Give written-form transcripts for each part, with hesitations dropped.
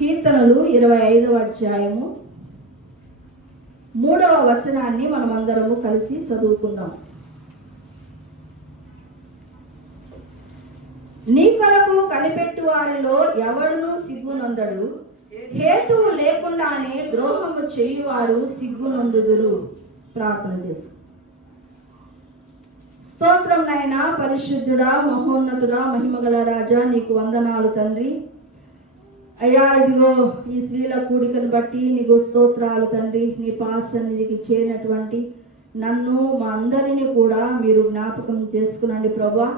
కీర్తనలు 25వ అధ్యాయము 3వ వచనాన్ని మనమందరము కలిసి చదువుకుందాం. నీ కొరకు కనిపెట్టు వారిలో ఎవడునూ సిగ్గునందడు, హేతువు లేకుండానే ద్రోహము చేయువారు సిగ్గునందుదురు. ప్రార్థన చేసు. స్తోత్రం నాయనా, పరిశుద్ధుడా, మహోన్నతుడా, మహిమగల రాజా, నీకు వందనాలు తండ్రి. అయ్యా, ఇదిగో ఈ స్త్రీల కూడికను బట్టి నీకు స్తోత్రాలు తండ్రి. నీ పాసన్నిధికి చేరినటువంటి నన్ను మా అందరినీ కూడా మీరు జ్ఞాపకం చేసుకునండి ప్రభా.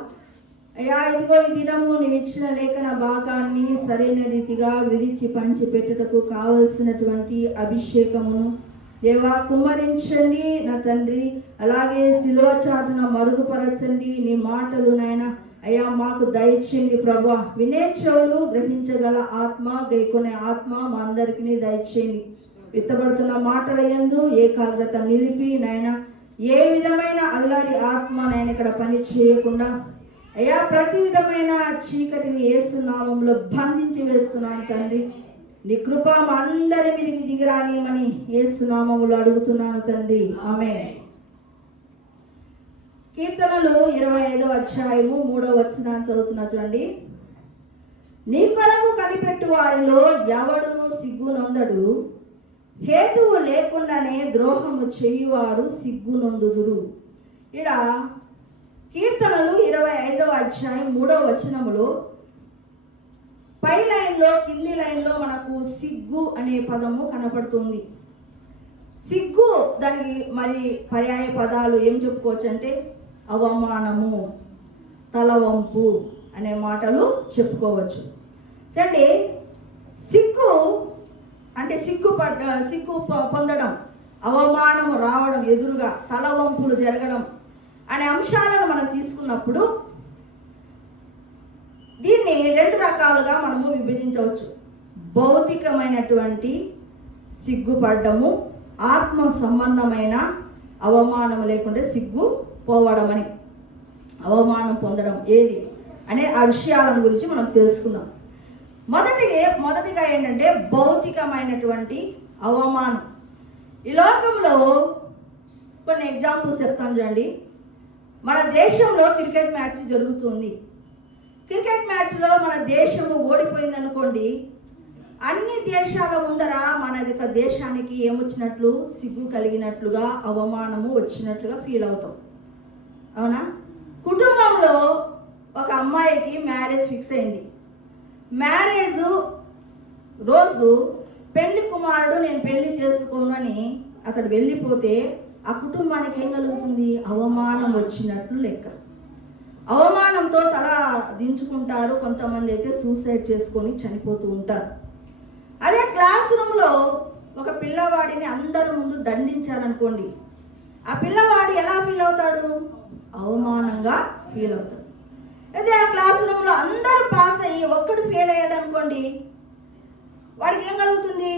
అయ్యా, ఇదిగో ఈ దినము నీవు ఇచ్చిన లేఖన భాగాన్ని సరైన రీతిగా విరిచి పంచి పెట్టుటకు కావలసినటువంటి అభిషేకమును దేవా కుమ్మరించండి నా తండ్రి. అలాగే శిలువ చాటున మరుగుపరచండి. నీ మాటలు నాయన అయ్యా మాకు దయచేయండి ప్రభా. వినే చెవులు, గ్రహించగల ఆత్మ, గైకొనే ఆత్మ మా అందరికీ దయచేయండి. విత్తబడుతున్న మాటల యందు ఏకాగ్రత నిలిపి నాయన ఏ విధమైన అల్లరి ఆత్మ నాయన ఇక్కడ పని చేయకుండా అయ్యా ప్రతి విధమైన చీకటిని యేసు నామములో బంధించి వేస్తున్నాను తండ్రి. నీ కృప మా అందరి మీదకి దిగిరానియమని యేసు నామములో అడుగుతున్నాను తండ్రి. ఆమేన్. కీర్తనలు 25వ అధ్యాయము 3వ వచనాన్ని చదువుతున్నా చూడండి. నీ కొరకు కనిపెట్టు వారిలో ఎవడును సిగ్గునొందడు, హేతువు లేకుండానే ద్రోహము చేయువారు సిగ్గునొందుదురు. ఇక్కడ కీర్తనలు 25వ అధ్యాయం 3వ వచనములో పై లైన్లో కింది లైన్లో మనకు సిగ్గు అనే పదము కనపడుతుంది. సిగ్గు దానికి మరి పర్యాయ పదాలు ఏం చెప్పుకోవచ్చు అంటే అవమానము, తలవంపు అనే మాటలు చెప్పుకోవచ్చు. అంటే సిగ్గు అంటే సిగ్గు పొందడం, అవమానం రావడం, ఎదురుగా తలవంపులు జరగడం అనే అంశాలను మనం తీసుకున్నప్పుడు దీన్ని 2 రకాలుగా మనము విభజించవచ్చు. భౌతికమైనటువంటి సిగ్గుపడ్డము, ఆత్మ సంబంధమైన అవమానం లేకుంటే సిగ్గు పోవడం అని, అవమానం పొందడం ఏది అనే ఆ విషయాల గురించి మనం తెలుసుకుందాం. మొదటిగా ఏంటంటే భౌతికమైనటువంటి అవమానం. ఈ లోకంలో కొన్ని ఎగ్జాంపుల్స్ చెప్తాను చూడండి. మన దేశంలో క్రికెట్ మ్యాచ్ జరుగుతుంది. క్రికెట్ మ్యాచ్లో మన దేశము ఓడిపోయింది అనుకోండి, అన్ని దేశాల ముందర మన యొక్క దేశానికి ఏమొచ్చినట్లు, సిగ్గు కలిగినట్లుగా, అవమానము వచ్చినట్లుగా ఫీల్ అవుతాం. అవునా? కుటుంబంలో ఒక అమ్మాయికి మ్యారేజ్ ఫిక్స్ అయింది. మ్యారేజ్ రోజు పెళ్లి కుమారుడు నేను పెళ్లి చేసుకోను అని అతడు వెళ్ళిపోతే ఆ కుటుంబానికి ఏం కలుగుతుంది? అవమానం వచ్చినట్లు లెక్క. అవమానంతో తల దించుకుంటారు. కొంతమంది అయితే సూసైడ్ చేసుకొని చనిపోతూ ఉంటారు. అదే క్లాస్ రూమ్లో ఒక పిల్లవాడిని అందరి ముందు దండించారనుకోండి, ఆ పిల్లవాడు ఎలా ఫీల్ అవుతాడు? అవమానంగా ఫీల్ అవుతాడు. అదే ఆ క్లాస్ రూమ్లో అందరూ పాస్ అయ్యి ఒక్కడు ఫెయిల్ అయ్యాడు అనుకోండి, వాడికి ఏం కలుగుతుంది?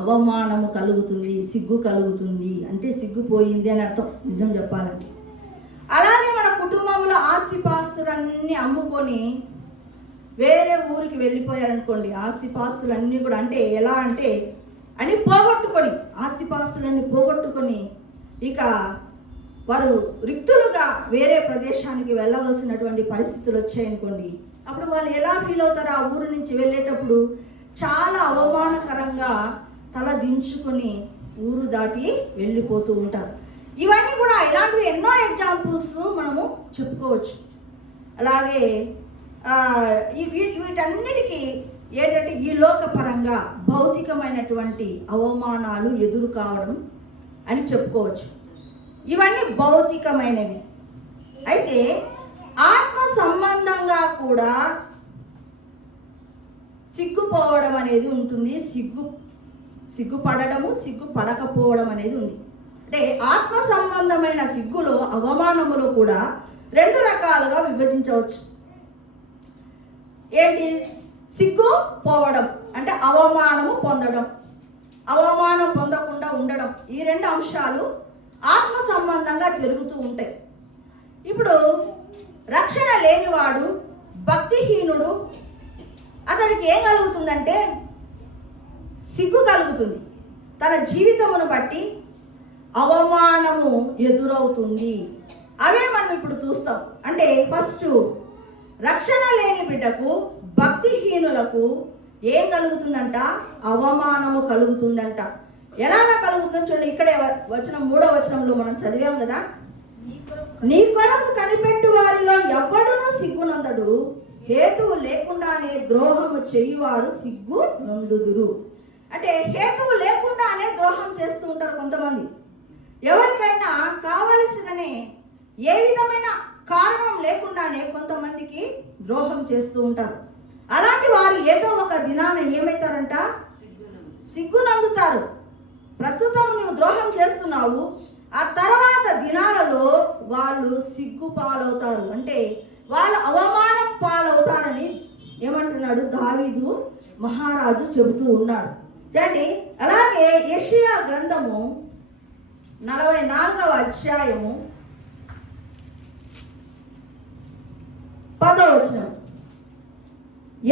అవమానము కలుగుతుంది, సిగ్గు కలుగుతుంది. అంటే సిగ్గుపోయింది అని అర్థం నిజం చెప్పాలంటే. అలాగే మన కుటుంబంలో ఆస్తిపాస్తులన్నీ అమ్ముకొని వేరే ఊరికి వెళ్ళిపోయారనుకోండి, ఆస్తిపాస్తులన్నీ కూడా అంటే ఎలా అంటే అన్ని పోగొట్టుకొని, ఆస్తిపాస్తులన్నీ పోగొట్టుకొని ఇక వారు రిక్తులుగా వేరే ప్రదేశానికి వెళ్ళవలసినటువంటి పరిస్థితులు వచ్చాయనుకోండి, అప్పుడు వాళ్ళు ఎలా ఫీల్ అవుతారు? ఆ ఊరు నుంచి వెళ్ళేటప్పుడు చాలా అవమానకరంగా తల దించుకొని ఊరు దాటి వెళ్ళిపోతూ ఉంటారు. ఇవన్నీ కూడా ఇలాంటివి ఎన్నో ఎగ్జాంపుల్స్ మనము చెప్పుకోవచ్చు. అలాగే వీటన్నిటికీ ఏంటంటే ఈ లోకపరంగా భౌతికమైనటువంటి అవమానాలు ఎదురు కావడం అని చెప్పుకోవచ్చు. ఇవన్నీ భౌతికమైనవి. అయితే ఆత్మ సంబంధంగా కూడా సిగ్గుపోవడం అనేది ఉంటుంది. సిగ్గుపడము, సిగ్గుపడకపోవడం అనేది ఉంది. అంటే ఆత్మ సంబంధమైన సిగ్గులో, అవమానములో కూడా 2 రకాలుగా విభజించవచ్చు. ఏంటి? సిగ్గు పోవడం అంటే అవమానము పొందడం, అవమానం పొందకుండా ఉండడం. ఈ 2 అంశాలు ఆత్మ సంబంధంగా జరుగుతూ ఉంటాయి. ఇప్పుడు రక్షణ లేనివాడు, భక్తిహీనుడు, అతను అతడికి ఏం కలుగుతుందంటే సిగ్గు కలుగుతుంది. తన జీవితమును బట్టి అవమానము ఎదురవుతుంది. అవే మనం ఇప్పుడు చూస్తాం. అంటే ఫస్ట్, రక్షణ లేని బిడ్డకు, భక్తిహీనులకు ఏం కలుగుతుందంట? అవమానము కలుగుతుందంట. ఎలాగ కలుగుతుందో చూడండి. ఇక్కడే వచనం 3వ వచనంలో మనం చదివాం కదా, నీ కొరకు కనిపెట్టు వారిలో ఎవడునూ సిగ్గునందడు, హేతువు లేకుండానే ద్రోహము చేయువారు సిగ్గు నొందుదురు. అంటే హేతువు లేకుండానే ద్రోహం చేస్తూ ఉంటారు కొంతమంది. ఎవరికైనా కావలసిగానే ఏ విధమైన కారణం లేకుండానే కొంతమందికి ద్రోహం చేస్తూ ఉంటారు. అలాంటి వారు ఏదో ఒక దినాన ఏమవుతారంట? సిగ్గునందుతారు. ప్రస్తుతం నువ్వు ద్రోహం చేస్తున్నావు, ఆ తర్వాత దినాలలో వాళ్ళు సిగ్గు పాలవుతారు. అంటే వాళ్ళు అవమానం పాలవుతారని ఏమంటున్నాడు? దావీదు మహారాజు చెబుతూ ఉన్నాడు. చూడండి, అలాగే యెషయా గ్రంథము 44వ అధ్యాయము 10వ వచనం,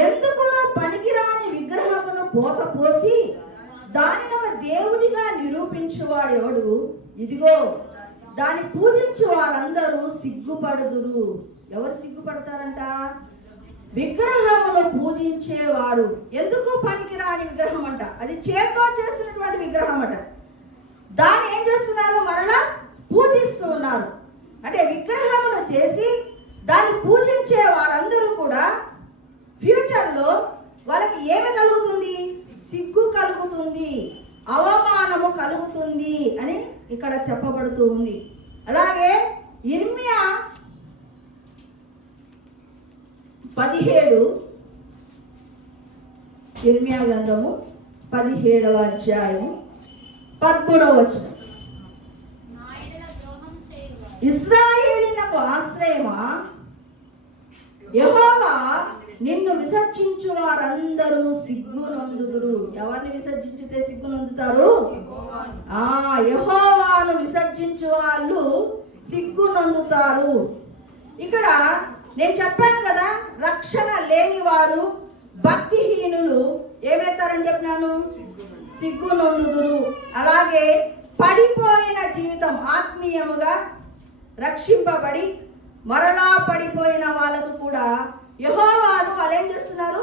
ఎందుకునో పనికిరాని విగ్రహమును పోత పోసి దానిని ఒక దేవుడిగా నిరూపించువాడు ఎవడు? ఇదిగో దాన్ని పూజించు వారందరూ సిగ్గుపడుదురు. ఎవరు సిగ్గుపడతారంట? విగ్రహమును పూజించేవారు. ఎందుకు పనికిరాని విగ్రహం అంట? అది చేత్తో చేసినటువంటి విగ్రహం అంట. దాన్ని ఏం చేస్తున్నారు? మరలా పూజిస్తూ ఉన్నారు. అంటే విగ్రహమును చేసి దాన్ని పూజించే వారందరూ కూడా ఫ్యూచర్లో వాళ్ళకి ఏమి కలుగుతుంది? సిగ్గు కలుగుతుంది, అవమానము కలుగుతుంది అని ఇక్కడ చెప్పబడుతూ ఉంది. అలాగే ఇర్మియా 17, ఇర్మియా గ్రంథము 17వ అధ్యాయము 13వ వచనం, ఇశ్రాయేలునకు ఆశ్రయమా, యెహోవా నిన్ను విసర్జించు వారందరూ సిగ్గునందుదురు. ఎవరిని విసర్జించితే సిగ్గునందుతారు? యెహోవాను విసర్జించు వాళ్ళు సిగ్గునందుతారు. ఇక్కడ నేను చెప్పాను కదా, రక్షణ లేని వారు, భక్తిహీనులు ఏమవుతారని చెప్పినాను? సిగ్గునందుదురు. అలాగే పడిపోయిన జీవితం, ఆత్మీయముగా రక్షింపబడి మరలా పడిపోయిన వాళ్ళకు కూడా యెహోవాను వాళ్ళు ఏం చేస్తున్నారు?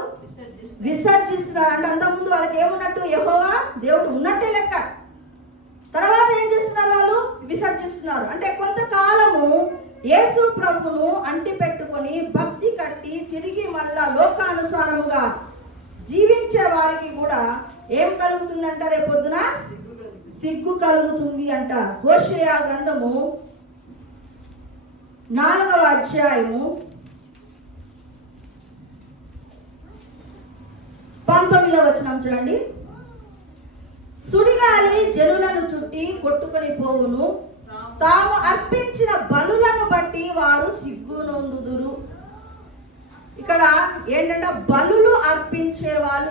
విసర్జిస్తున్నారు. అంటే అంతకుముందు వాళ్ళకి ఏమున్నట్టు? యెహోవా దేవుడు ఉన్నట్టే లెక్క. తర్వాత ఏం చేస్తున్నారు? వాళ్ళు విసర్జిస్తున్నారు. అంటే కొంతకాలము యేసు ప్రభును అంటి పెట్టుకొని భక్తి కట్టి తిరిగి మళ్ళా లోకానుసారముగా జీవించే వారికి కూడా ఏం కలుగుతుందంట? రేపొద్దున సిగ్గు కలుగుతుంది అంట. హోషేయ గ్రంథము 4వ అధ్యాయము 19వ వచనం చూడండి, సుడిగాలి జనులను చుట్టి కొట్టుకొని పోవును, తాము అర్పించిన బలులను బట్టి వారు సిగ్గునొందుదురు. ఇక్కడ ఏంటంటే బలులు అర్పించే వాళ్ళు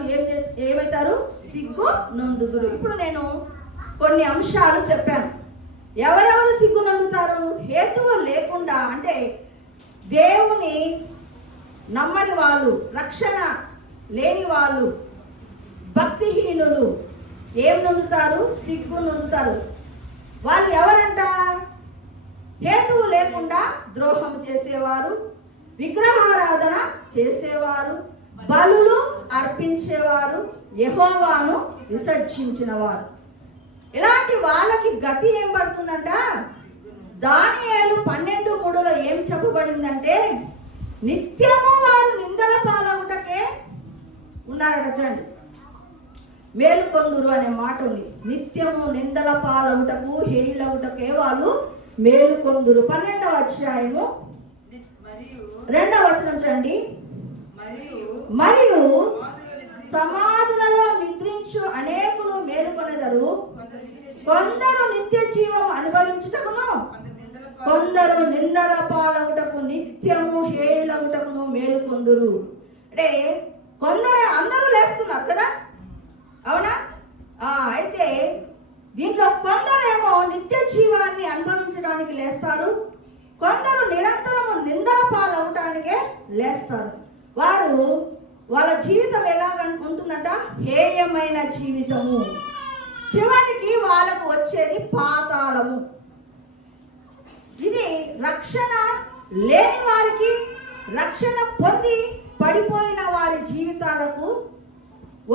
ఏమవుతారు? సిగ్గు నొందుదురు. ఇప్పుడు నేను కొన్ని అంశాలు చెప్పాను. ఎవరెవరు సిగ్గు నొందుతారు? హేతువు లేకుండా, అంటే దేవుని నమ్మని వాళ్ళు, రక్షణ లేని వాళ్ళు, భక్తిహీనులు ఏం నొందుతారు? సిగ్గు నొందుతారు. వాళ్ళు ఎవరంట? హేతువు లేకుండా ద్రోహం చేసేవారు, విగ్రహారాధన చేసేవారు, బలులు అర్పించేవారు, యెహోవాను విసర్జించిన వారు. ఇలాంటి వాళ్ళకి గతి ఏం పడుతుందంట? దానియేలు 12:3లో ఏం చెప్పబడిందంటే, నిత్యము వారు నిందల పాలగుటకే ఉన్నారట. చూడండి, మేలుకొందురు అనే మాట ఉంది. నిత్యము నిందల పాలగుటకు, హేయులగుటకే వాళ్ళు మేలుకొందురు. 12వ అధ్యాయము 2వ వచనం చూడండి, మరియు సమాధులలో నిద్రించు అనేకులు మేలుకొనెదరు, కొందరు నిత్య జీవం అనుభవించుటకును, కొందరు నిందల పాలగుటకు, నిత్యము హేయులగుటకును మేలుకొందురు. అంటే కొందరు, అందరూ లేస్తున్నారు కదా, అవునా? అయితే దీంట్లో కొందరేమో నిత్య జీవాన్ని అనుభవించడానికి లేస్తారు, కొందరు నిరంతరము నిందల పాలవటానికే లేస్తారు. వారు వాళ్ళ జీవితం ఎలాగ ఉంటుందంట? హేయమైన జీవితము. చివరికి వాళ్ళకు వచ్చేది పాతాళము. ఇది రక్షణ లేని వారికి, రక్షణ పొంది పడిపోయిన వారి జీవితాలకు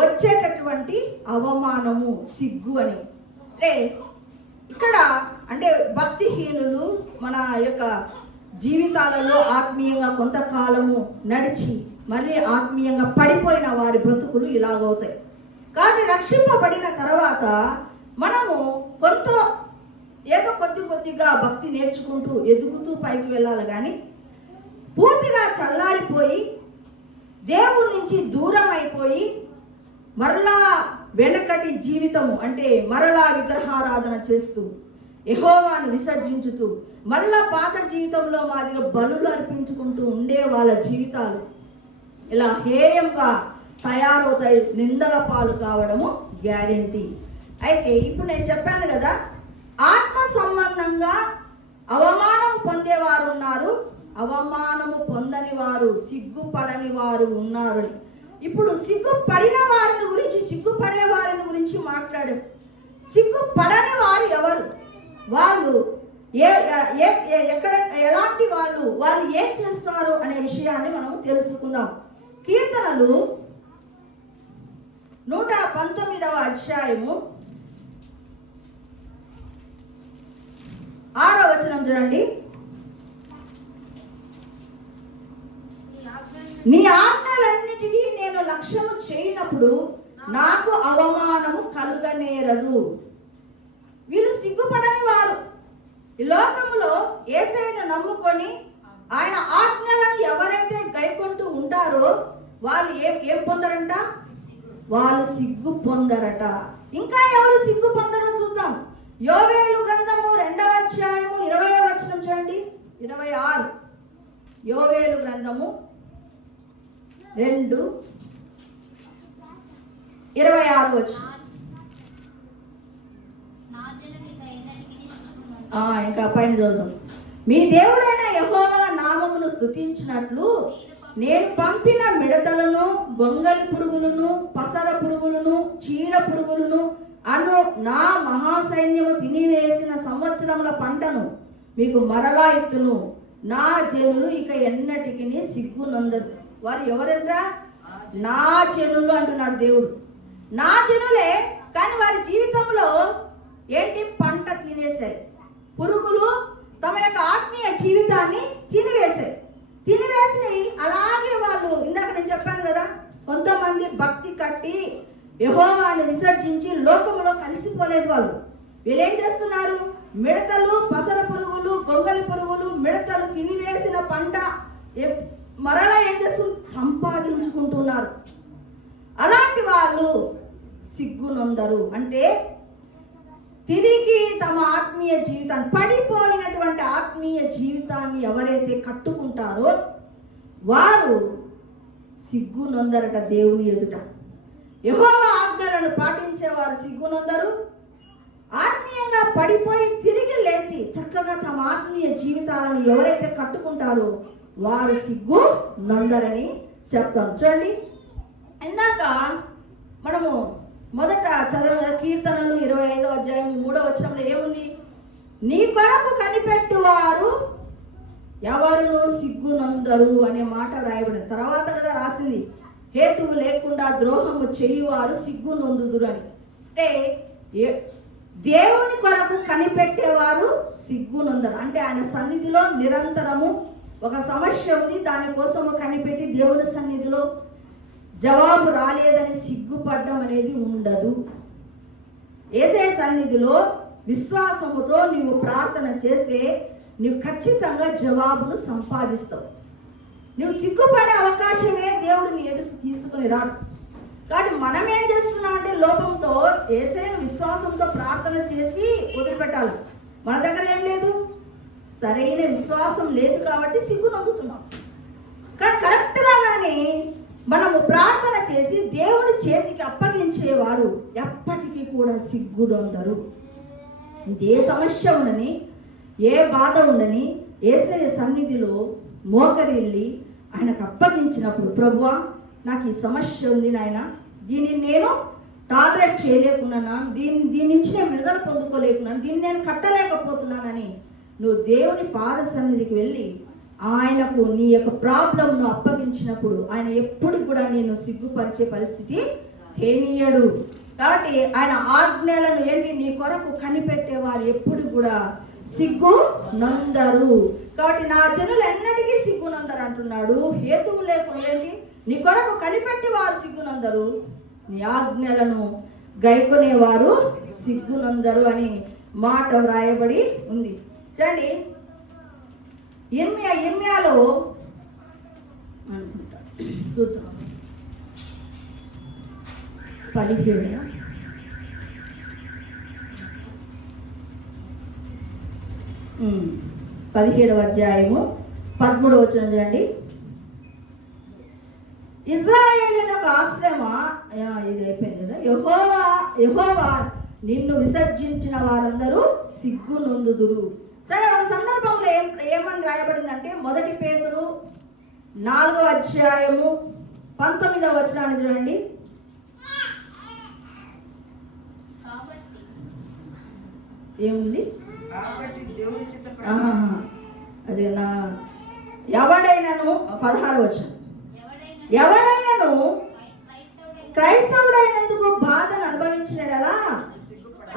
వచ్చేటటువంటి అవమానము, సిగ్గు అని. అంటే ఇక్కడ అంటే భక్తిహీనులు మన యొక్క జీవితాలలో ఆత్మీయంగా కొంతకాలము నడిచి మళ్ళీ ఆత్మీయంగా పడిపోయిన వారి బ్రతుకులు ఇలాగవుతాయి. కాబట్టి రక్షింపబడిన తర్వాత మనము ఏదో కొద్దిగా భక్తి నేర్చుకుంటూ ఎదుగుతూ పైకి వెళ్ళాలి. కానీ పూర్తిగా చల్లారిపోయి దేవుడి నుంచి దూరం అయిపోయి మరలా వెనకటి జీవితము అంటే మరలా విగ్రహారాధన చేస్తూ యెహోవాను విసర్జించుతూ మళ్ళా పాత జీవితంలో మాదిరిగా బలులు అర్పించుకుంటూ ఉండే వాళ్ళ జీవితాలు ఇలా హేయంగా తయారవుతాయి, నిందల పాలు కావడము గ్యారెంటీ. అయితే ఇప్పుడు నేను చెప్పాను కదా, ఆత్మ సంబంధంగా అవమానం పొందేవారు ఉన్నారు, అవమానము పొందని వారు, సిగ్గుపడని వారు ఉన్నారు. ఇప్పుడు సిగ్గుపడిన వారిని గురించి, సిగ్గుపడే వారిని గురించి మాట్లాడాం. సిగ్గుపడని వారు ఎవరు? వాళ్ళు ఎక్కడ, ఎలాంటి వాళ్ళు ఏం చేస్తారు అనే విషయాన్ని మనం తెలుసుకుందాం. కీర్తనలు 119వ అధ్యాయము 6వ వచనం చూడండి. నీ ఆజ్ఞలన్నిటినీ నేను లక్ష్యము చేయనప్పుడు నాకు అవమానము కలుగనేరదు. వీళ్ళు సిగ్గుపడని వారు. ఈ లోకములో యేసయ్యను నమ్ముకొని ఆయన ఆజ్ఞలను ఎవరైతే గైకొంటూ ఉంటారో వాళ్ళు ఏం పొందరంట? వాళ్ళు సిగ్గు పొందరట. ఇంకా ఎవరు సిగ్గు పొందరో చూద్దాం. యోవేలు గ్రంథము 2వ అధ్యాయము 20వ వచనం చూడండి. 26 యోవేలు గ్రంథము 2:26 వచనం. ఇంకా పైన చదువుదాం. మీ దేవుడైన యెహోవా నామమును స్తుతించినట్లు నేను పంపిన మిడతలను, గొంగలి పురుగులను, పసర పురుగులను, చీడ పురుగులను అను నా మహాసైన్యము తినివేసిన సంవత్సరముల పంటను మీకు మరలా ఇత్తును. నా జనులు ఇక ఎన్నటికి సిగ్గునందరు. వారు ఎవరంట? నా జనులు అంటున్నాడు దేవుడు. నా జనులే, కానీ వారి జీవితంలో ఏంటి? పంట తినేశాయి. పురుగులు తమ యొక్క ఆత్మీయ జీవితాన్ని తినివేసి అలాగే వాళ్ళు, ఇందాక నేను చెప్పాను కదా, కొంతమంది భక్తి కట్టి యెహోవాను విసర్జించి లోకంలో కలిసిపోలేదు. వీళ్ళు ఏం చేస్తున్నారు? మిడతలు, పసర పురుగులు, గొంగలి పురుగులు, మిడతలు తినివేసిన పంట మరలా ఏం చేస్తున్నారు? సంపాదించుకుంటున్నారు. అలాంటి వాళ్ళు సిగ్గునొందరు. అంటే తిరిగి తమ ఆత్మీయ జీవితాన్ని, పడిపోయినటువంటి ఆత్మీయ జీవితాన్ని ఎవరైతే కట్టుకుంటారో వారు సిగ్గునొందరట దేవుని ఎదుట. యెహోవా ఆజ్ఞలను పాటించేవారు సిగ్గునొందరు. ఆత్మీయంగా పడిపోయి తిరిగి లేచి చక్కగా తమ ఆత్మీయ జీవితాలను ఎవరైతే కట్టుకుంటారో వారు సిగ్గు నొందరని చెప్తాం. చూడండి, ఇందాక మనము మొదట చదివిన కీర్తనలు 25వ అధ్యాయం 3వ వచనంలో ఏముంది? నీ కొరకు కనిపెట్టువారు ఎవరును సిగ్గునందరు అనే మాట రాయబడింది. తర్వాత కదా రాసింది, హేతువు లేకుండా ద్రోహము చేయువారు సిగ్గునొందుదురు అని. అంటే దేవుని కొరకు కనిపెట్టేవారు సిగ్గునొందరు. అంటే ఆయన సన్నిధిలో నిరంతరము ఒక సమస్య ఉంది, దానికోసము కనిపెట్టి దేవుని సన్నిధిలో జవాబు రాలేదని సిగ్గుపడడం అనేది ఉండదు. యేసయ్య సన్నిధిలో విశ్వాసముతో నీవు ప్రార్థన చేస్తే నీవు ఖచ్చితంగా జవాబును సంపాదిస్తావు. నువ్వు సిగ్గుపడే అవకాశమే దేవుడు నీ ఎదురు తీసుకుని రాడు. కాబట్టి మనం ఏం చేస్తున్నాం అంటే లోపంతో యేసయ్యను విశ్వాసంతో ప్రార్థన చేసి వదిలిపెట్టాలి. మన దగ్గర ఏం లేదు, సరైన విశ్వాసం లేదు కాబట్టి సిగ్గు నొందుతున్నాం. కానీ కరెక్ట్గా కానీ మనము ప్రార్థన చేసి దేవుని చేతికి అప్పగించేవారు ఎప్పటికీ కూడా సిగ్గునొందరు. ఏ సమస్య ఉండని, ఏ బాధ ఉండని యేసయ్య సన్నిధిలో మోకరిల్లి ఆయనకు అప్పగించినప్పుడు, ప్రభువా నాకు ఈ సమస్య ఉంది నాయన, దీన్ని నేను టాలరేట్ చేయలేకున్నాను, దీని నుంచి నేను విడుదల పొందుకోలేకున్నాను, దీన్ని నేను కట్టలేకపోతున్నానని నువ్వు దేవుని పాద సన్నిధికి వెళ్ళి ఆయనకు నీ యొక్క ప్రాబ్లంను అప్పగించినప్పుడు ఆయన ఎప్పుడు కూడా నేను సిగ్గుపరిచే పరిస్థితి తేనీయడు. కాబట్టి ఆయన ఆజ్ఞలను ఏంటి నీ కొరకు కనిపెట్టేవారు ఎప్పుడు కూడా సిగ్గు నందరు. కాబట్టి నా జనులు ఎన్నటికీ సిగ్గు నందరు అంటున్నాడు. హేతువు లేకుండా ఏంటి నీ కొరకు కనిపెట్టి వారు సిగ్గునందరు, నీ ఆజ్ఞలను గైకొనేవారు సిగ్గునందరు అని మాట వ్రాయబడి ఉంది. చూడండి ఇర్మియాలో అనుకుంటా చూద్దాం 17వ అధ్యాయము 13వ వచనం చూడండి. ఇశ్రాయేలునకు ఆశ్రయమా, ఇది అయిపోయింది కదా, యెహోవా నిన్ను విసర్జించిన వారందరూ సిగ్గు నొందుదురు. సరే, ఒక సందర్భంలో ఏమని రాయబడిందంటే 1 పేతురు 4వ అధ్యాయము 19వ వచనాన్ని చూడండి. ఏముంది అదే నా ఎవడైనను 16వ వచనం, ఎవడైనను క్రైస్తవుడైనందుకు బాధను అనుభవించినడలా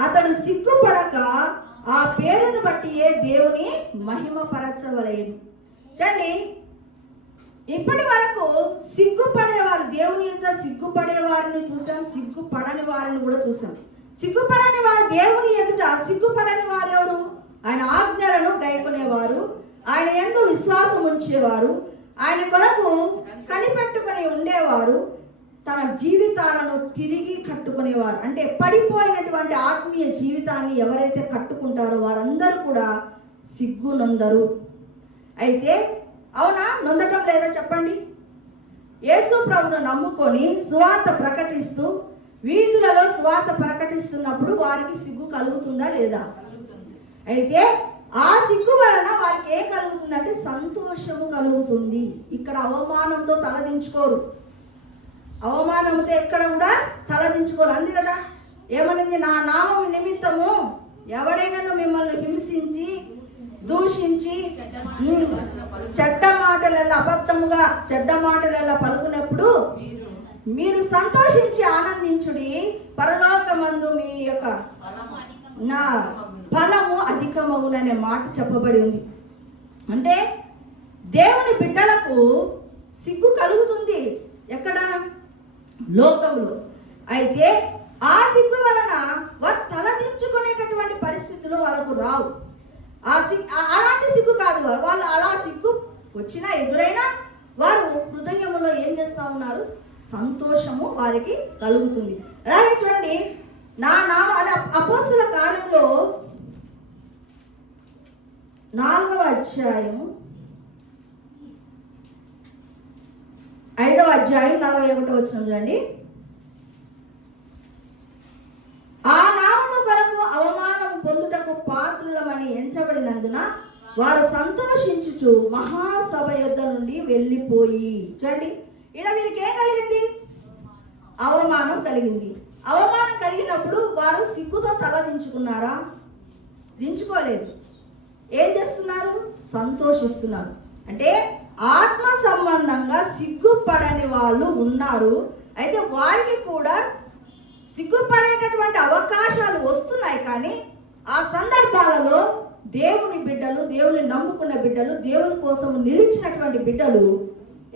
అతడు సిగ్గుపడక ఆ పేరును బట్టి దేవుని మహిమపరచవలెను. చూడండి, ఇప్పటి వరకు సిగ్గుపడేవారు, దేవుని యొక్క సిగ్గుపడే వారిని చూసాం, సిగ్గుపడని వారిని కూడా చూసాం. సిగ్గుపడని వారు దేవుని ఎదుట సిగ్గుపడని వారు ఎవరు? ఆయన ఆజ్ఞలను గైకొనేవారు, ఆయన యందు విశ్వాసం ఉంచేవారు, ఆయన కొరకు కనిపెట్టుకొని ఉండేవారు, తన జీవితాలను తిరిగి కట్టుకునేవారు. అంటే పడిపోయినటువంటి ఆత్మీయ జీవితాన్ని ఎవరైతే కట్టుకుంటారో వారందరూ కూడా సిగ్గు నొందరు. అయితే అవునా, నొందటం లేదా చెప్పండి? యేసు ప్రభువును నమ్ముకొని సువార్త ప్రకటిస్తూ వీధులలో సువార్త ప్రకటిస్తున్నప్పుడు వారికి సిగ్గు కలుగుతుందా లేదా? అయితే ఆ సిగ్గు వలన వారికి ఏం కలుగుతుందంటే సంతోషము కలుగుతుంది. ఇక్కడ అవమానంతో తలదించుకోరు, అవమానంతో ఎక్కడ కూడా తలదించుకోరు. అంది కదా, ఏమనింది? నా నామం నిమిత్తము ఎవడైనా మిమ్మల్ని హింసించి దూషించి చెడ్డ మాటలలో అబద్ధముగా చెడ్డ మాటలలో పలుకున్నప్పుడు మీరు సంతోషించి ఆనందించుడి, పరలోకమందు మీ యొక్క నా ఫలము అధికమగుననే మాట చెప్పబడి ఉంది. అంటే దేవుని బిడ్డలకు సిగ్గు కలుగుతుంది ఎక్కడ? లోకంలో. అయితే ఆ సిగ్గు వలన వారు తలదించుకునేటటువంటి పరిస్థితులు వాళ్ళకు రావు. అలాంటి సిగ్గు కాదు, వాళ్ళు అలా సిగ్గు వచ్చినా ఎదురైనా వారు హృదయంలో ఏం చేస్తూ ఉన్నారు? సంతోషము వారికి కలుగుతుంది. అలాగే చూడండి, నా నామ అపోస్తుల కార్యంలో 4వ అధ్యాయం 5వ అధ్యాయం 41వ వచనం చూడండి. ఆ నామము కొరకు అవమానం పొందుటకు పాత్రులమని ఎంచబడినందున వారు సంతోషించుచు మహాసభ యొద్ద నుండి వెళ్ళిపోయి. చూడండి, ఇక్కడ వీరికి ఏం కలిగింది? అవమానం కలిగింది. అవమానం కలిగినప్పుడు వారు సిగ్గుతో తలదించుకున్నారా? దించుకోలేదు. ఏం చేస్తున్నారు? సంతోషిస్తున్నారు. అంటే ఆత్మ సంబంధంగా సిగ్గుపడని వాళ్ళు ఉన్నారు. అయితే వారికి కూడా సిగ్గుపడేటటువంటి అవకాశాలు వస్తున్నాయి. కానీ ఆ సందర్భాలలో దేవుని బిడ్డలు, దేవుని నమ్ముకున్న బిడ్డలు, దేవుని కోసం నిలిచినటువంటి బిడ్డలు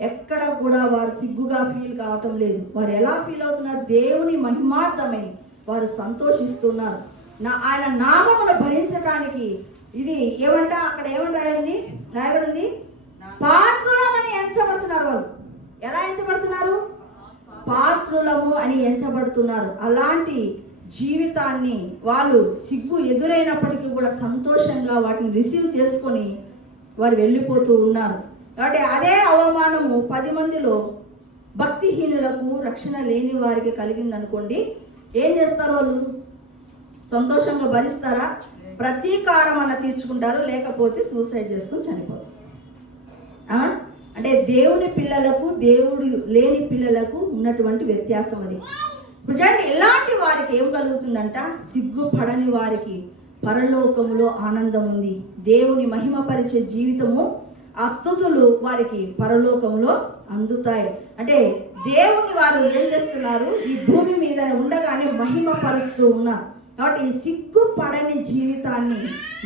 ఎక్కడ కూడా వారు సిగ్గుగా ఫీల్ కావటం లేదు. వారు ఎలా ఫీల్ అవుతున్నారు? దేవుని మహిమార్థమై వారు సంతోషిస్తున్నారు. ఆయన నామమును భరించడానికి ఇది ఏమంట అక్కడ ఏమని రాయబడింది? పాత్రులమని ఎంచబడుతున్నారు. వాళ్ళు ఎలా ఎంచబడుతున్నారు? పాత్రులము అని ఎంచబడుతున్నారు. అలాంటి జీవితాన్ని వాళ్ళు సిగ్గు ఎదురైనప్పటికీ కూడా సంతోషంగా వాటిని రిసీవ్ చేసుకొని వారు వెళ్ళిపోతూ ఉన్నారు. కాబట్టి అదే అవమానము 10 మందిలో భక్తిహీనులకు, రక్షణ లేని వారికి కలిగిందనుకోండి, ఏం చేస్తారు? వాళ్ళు సంతోషంగా భరిస్తారా? ప్రతీకారం అన్న తీర్చుకుంటారు, లేకపోతే సూసైడ్ చేసుకుని చనిపోతారు. అంటే దేవుని పిల్లలకు దేవుడు లేని పిల్లలకు ఉన్నటువంటి వ్యత్యాసం అది. ఇప్పుడు చూడండి, ఇలాంటి వారికి ఏం కలుగుతుందంట? సిగ్గుపడని వారికి పరలోకములో ఆనందం ఉంది. దేవుని మహిమపరిచే జీవితము, ఆ స్తుతులు వారికి పరలోకములో అందుతాయి. అంటే దేవుని వారు ఏం చేస్తున్నారు? ఈ భూమి మీద ఉండగానే మహిమపరుస్తూ ఉన్నారు. కాబట్టి ఈ సిగ్గుపడని జీవితాన్ని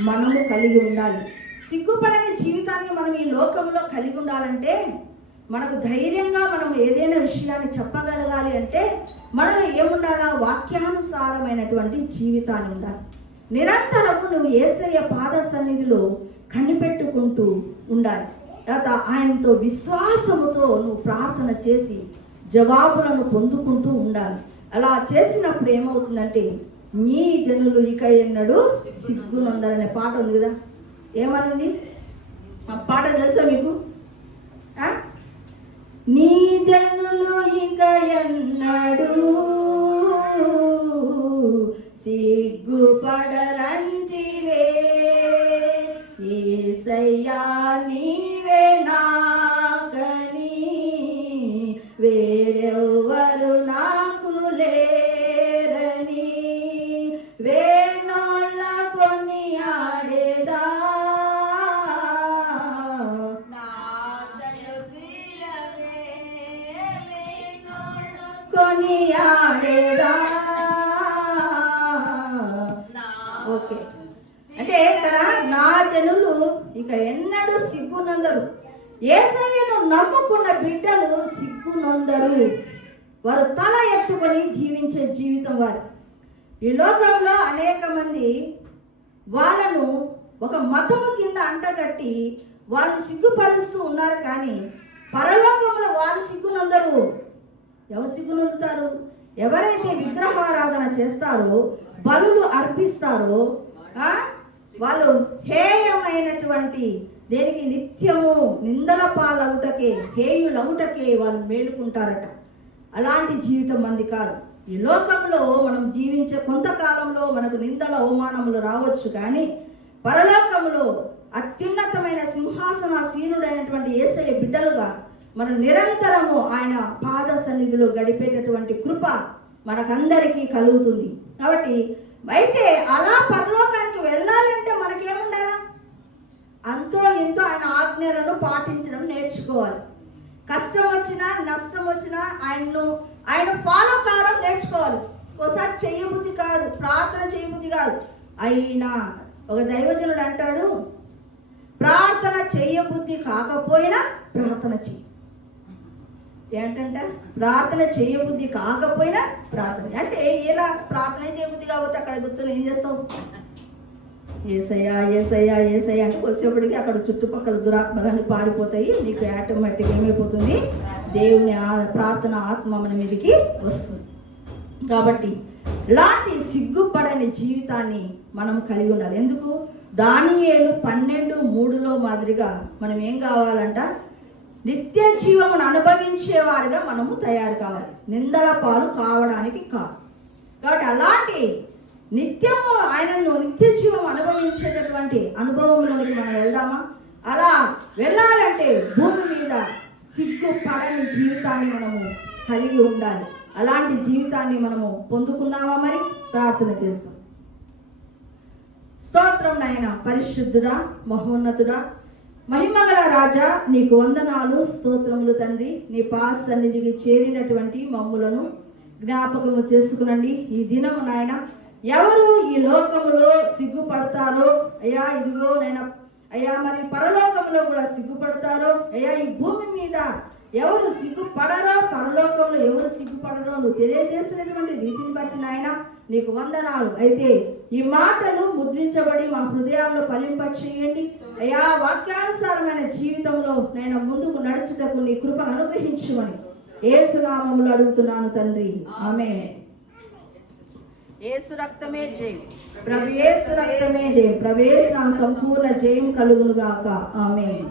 మనము కలిగి ఉండాలి. సిగ్గుపడని జీవితాన్ని మనం ఈ లోకంలో కలిగి ఉండాలంటే, మనకు ధైర్యంగా మనం ఏదైనా విషయాన్ని చెప్పగలగాలి అంటే మనలో ఏముండాలా? వాక్యానుసారమైనటువంటి జీవితాన్ని ఉండాలి. నిరంతరము నువ్వు యేసయ్య పాద సన్నిధిలో కనిపెట్టుకుంటూ ఉండాలి. తర్వాత ఆయనతో విశ్వాసముతో నువ్వు ప్రార్థన చేసి జవాబులను పొందుకుంటూ ఉండాలి. అలా చేసినప్పుడు ఏమవుతుందంటే, నీ జనులు ఇక ఎన్నడూ సిగ్గునందరనే పాట ఉంది కదా, ఏమనుంది ఆ పాట? తెలుసా మీకు? నీ జనులు ఇక ఎన్నడూ సిగ్గుపడరంటివే, యేసయ్యా నీవే నాగని వేరెవ్వరు నాకు లేరని, వేణోళ్ళ కొనియాడేదా కొనియాడేదా. ఓకే, అంటే ఇక్కడ నా జనులు ఇక ఎన్నడూ సిగ్గునందరు. యేసయ్యను నమ్ముకున్న బిడ్డలు సిగ్గునందరు. వారు తల ఎత్తుకొని జీవించే జీవితం వారు. ఈ లోకంలో అనేక మంది వాళ్ళను ఒక మతము కింద అంటగట్టి వాళ్ళని సిగ్గుపరుస్తూ ఉన్నారు. కానీ పరలోకంలో వాళ్ళు సిగ్గునందరు. ఎవరు సిగ్గునందుతారు? ఎవరైతే విగ్రహారాధన చేస్తారో, బలులు అర్పిస్తారో, వాళ్ళు హేయమైనటువంటి దేనికి నిత్యము నిందల పాలవుటకే, హేయులవుటకే వాళ్ళు మేలుకుంటారట. అలాంటి జీవితం మంది కాదు. ఈ లోకంలో మనం జీవించే కొంతకాలంలో మనకు నిందల అవమానములు రావచ్చు, కానీ పరలోకంలో అత్యున్నతమైన సింహాసనాసీనుడైనటువంటి యేసయ్య బిడ్డలుగా మనం నిరంతరము ఆయన పాద సన్నిధిలో గడిపేటటువంటి కృప మనకందరికీ కలుగుతుంది. కాబట్టి అయితే అలా పరలోకానికి వెళ్ళాలంటే మనకేముండాలా? అంతో ఎంతో ఆయన ఆజ్ఞలను పాటించడం నేర్చుకోవాలి. కష్టం వచ్చినా నష్టం వచ్చినా ఆయన ఫాలో కావడం నేర్చుకోవాలి. ఒకసారి చేయబుద్ధి కాదు, ప్రార్థన చేయబుద్ధి కాదు. అయినా ఒక దైవజనుడు అంటాడు, ప్రార్థన చేయబుద్ధి కాకపోయినా ప్రార్థన చెయ్యి. ఏంటంటే ప్రార్థన చేయబుద్ధి కాకపోయినా ప్రార్థన అంటే ఎలా? ప్రార్థన చేయబుద్ధి కాకపోతే అక్కడ కూర్చొని ఏం చేస్తావు? ఏసయ్యా ఏసయ్యా ఏసయ్యా అంటే వచ్చేప్పటికి అక్కడ చుట్టుపక్కల దురాత్మలన్నీ పారిపోతాయి. నీకు ఆటోమేటిక్గా ఏమైపోతుంది? దేవుని ప్రార్థన ఆత్మ మన మీదకి వస్తుంది. కాబట్టి ఇలాంటి సిగ్గుపడని జీవితాన్ని మనం కలిగి ఉండాలి. ఎందుకు? దానియేలు 12:3 మాదిరిగా మనం ఏం కావాలంట? నిత్య జీవమును అనుభవించేవారిగా మనము తయారు కావాలి, నిందల పాలు కావడానికి కాదు. కాబట్టి అలాంటి నిత్యము ఆయనను నిత్య జీవం అనుభవించేటటువంటి అనుభవంలోకి మనం వెళ్దామా? అలా వెళ్ళాలంటే భూమి మీద సిగ్గుపడని జీవితాన్ని మనము కలిగి ఉండాలి. అలాంటి జీవితాన్ని మనము పొందుకుందామా? మరి ప్రార్థన చేస్తాం. స్తోత్రం నాయన, పరిశుద్ధుడా, మహోన్నతుడా, మహిమగల రాజా, నీకు వందనాలు, స్తోత్రములు తండ్రి. నీ పాద సన్నిధికి చేరినటువంటి మమ్ములను జ్ఞాపకము చేసుకునండి. ఈ దినము నాయన ఎవరు ఈ లోకములో సిగ్గుపడతారో అయ్యా, ఇదిగో నాయన అయ్యా, మరి పరలోకంలో కూడా సిగ్గుపడతారో అయ్యా, ఈ భూమి మీద ఎవరు సిగ్గుపడరో, పరలోకంలో ఎవరు సిగ్గుపడరో నువ్వు తెలియజేసినటువంటి రీతిని బట్టి నాయన నీకు వందనాలు. అయితే ఈ మాటలు ముద్రించబడి మా హృదయాల్లో ఫలింపచేయండి అయ్యా. వాక్యానుసారమైన జీవితంలో నేను ముందుకు నడుచుటకు నీ కృపను అనుగ్రహించమని యేసు నామములో అడుగుతున్నాను తండ్రి, ఆమేన్. యేసు రక్తమే జయం, ప్రభు యేసు రక్తమే జయం, ప్రభు యేసు నామ సంపూర్ణ జయం కలుగును గాక, ఆమేన్.